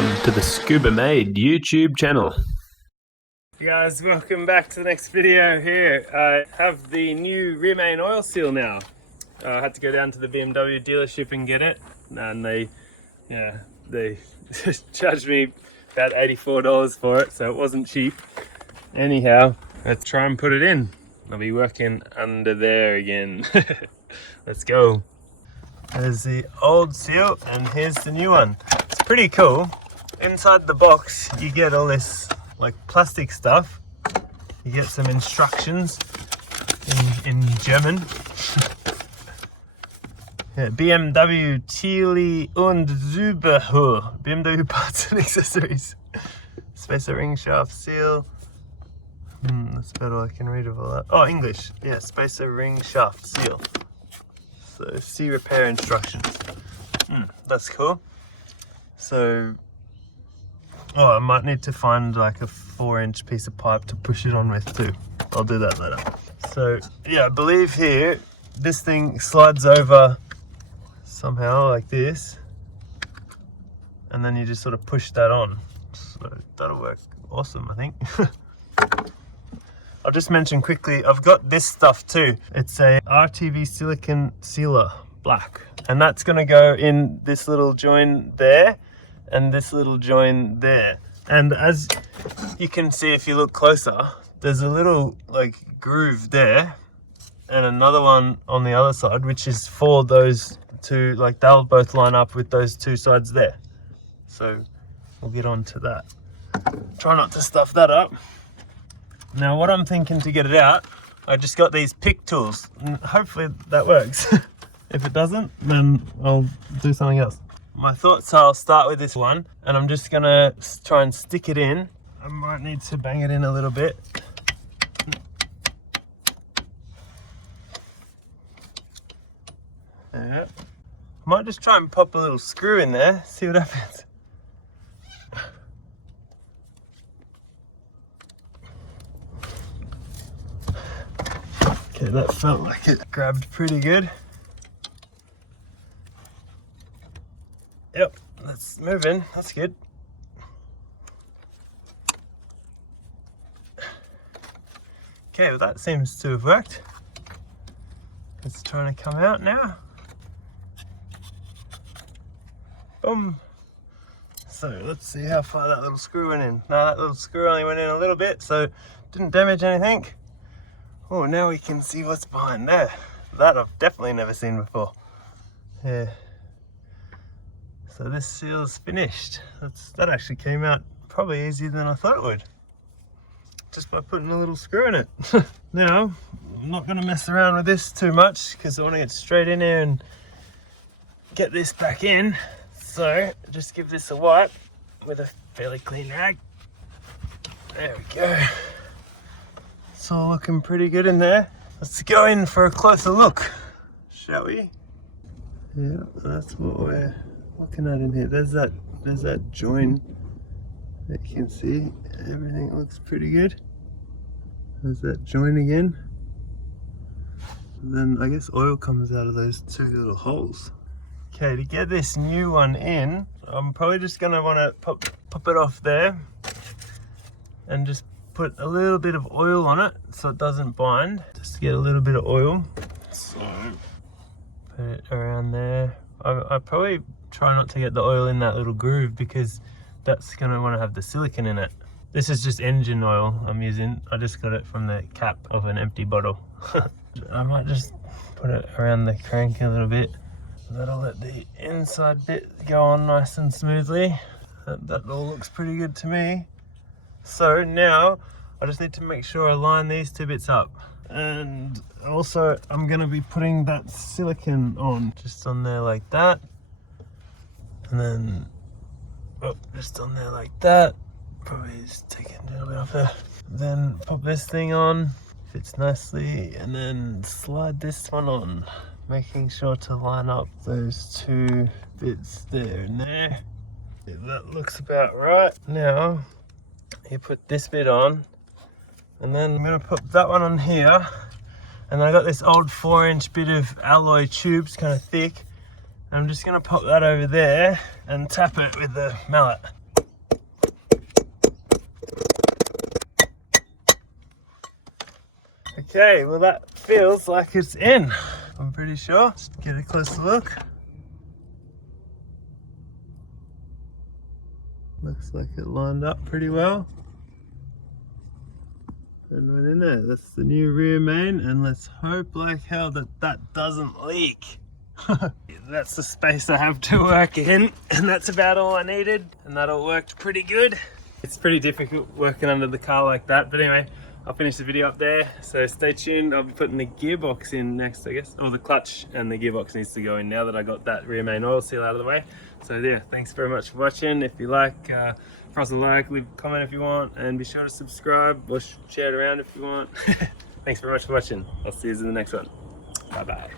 Welcome to the Scuba Made YouTube channel. Hey guys, welcome back to the next video here. I have the new rear main oil seal now. I had to go down to the BMW dealership and get it, and they charged me about $84 for it, so it wasn't cheap. Anyhow, let's try and put it in. I'll be working under there again. Let's go. There's the old seal and here's the new one. It's pretty cool. Inside the box you get all this like plastic stuff. You get some instructions in German. Yeah, BMW Thiele und Zubehör. BMW parts and accessories. Spacer ring shaft seal. That's about all I can read of all that. Oh, English. Yeah, spacer ring shaft seal. So see repair instructions. That's cool. So, I might need to find like a 4-inch piece of pipe to push it on with too. I'll do that later. So yeah, I believe here this thing slides over somehow like this, and then you just sort of push that on. So that'll work awesome, I think. I'll just mention quickly, I've got this stuff too. It's a RTV silicone sealer, black. And that's gonna go in this little join there, and this little join there. And as you can see if you look closer, there's a little like groove there, and another one on the other side, which is for those two, like they'll both line up with those two sides there. So we'll get on to that. Try not to stuff that up. Now what I'm thinking to get it out, I just got these pick tools, and hopefully that works. If it doesn't, then I'll do something else. My thoughts are I'll start with this one, and I'm just gonna try and stick it in. I might need to bang it in a little bit. Yeah. I might just try and pop a little screw in there, see what happens. Okay, that felt like it grabbed pretty good. Yep, that's moving, that's good. Okay, well that seems to have worked. It's trying to come out now. Boom. So let's see how far that little screw went in. No, that little screw only went in a little bit, so didn't damage anything. Oh, now we can see what's behind there. That I've definitely never seen before. Yeah. So this seal's finished. That actually came out probably easier than I thought it would. Just by putting a little screw in it. Now, I'm not gonna mess around with this too much because I want to get straight in here and get this back in. So just give this a wipe with a fairly clean rag. There we go. It's all looking pretty good in there. Let's go in for a closer look, shall we? Yeah, that's what we're looking at in here. There's that join that you can see. Everything looks pretty good. There's that join again. And then I guess oil comes out of those two little holes. Okay, to get this new one in, I'm probably just gonna wanna pop it off there and just put a little bit of oil on it so it doesn't bind. Just to get a little bit of oil. So put it around there. I probably try not to get the oil in that little groove because that's gonna want to have the silicone in it. This is just engine oil I'm using. I just got it from the cap of an empty bottle. I might just put it around the crank a little bit. That'll let the inside bit go on nice and smoothly. That all looks pretty good to me. So now I just need to make sure I line these two bits up. And also I'm gonna be putting that silicone on, just on there like that. And then, just on there like that. Probably just taking a little bit off there. Then pop this thing on, fits nicely, and then slide this one on. Making sure to line up those two bits there and there. Yeah, that looks about right. Now, you put this bit on, and then I'm gonna put that one on here. And I got this old 4-inch bit of alloy tubes, kind of thick. I'm just gonna pop that over there and tap it with the mallet. Okay, well that feels like it's in. I'm pretty sure. Just get a closer look. Looks like it lined up pretty well. And went in there. That's the new rear main, and let's hope like hell that that doesn't leak. That's the space I have to work in, and that's about all I needed, and that all worked pretty good. It's pretty difficult working under the car like that, but anyway, I'll finish the video up there, so stay tuned. I'll be putting the gearbox in next, I guess, or the clutch and the gearbox needs to go in now that I got that rear main oil seal out of the way. So yeah, thanks very much for watching. If you like, press a like, leave a comment if you want, and be sure to subscribe or share it around if you want. Thanks very much for watching. I'll see you in the next one. Bye bye.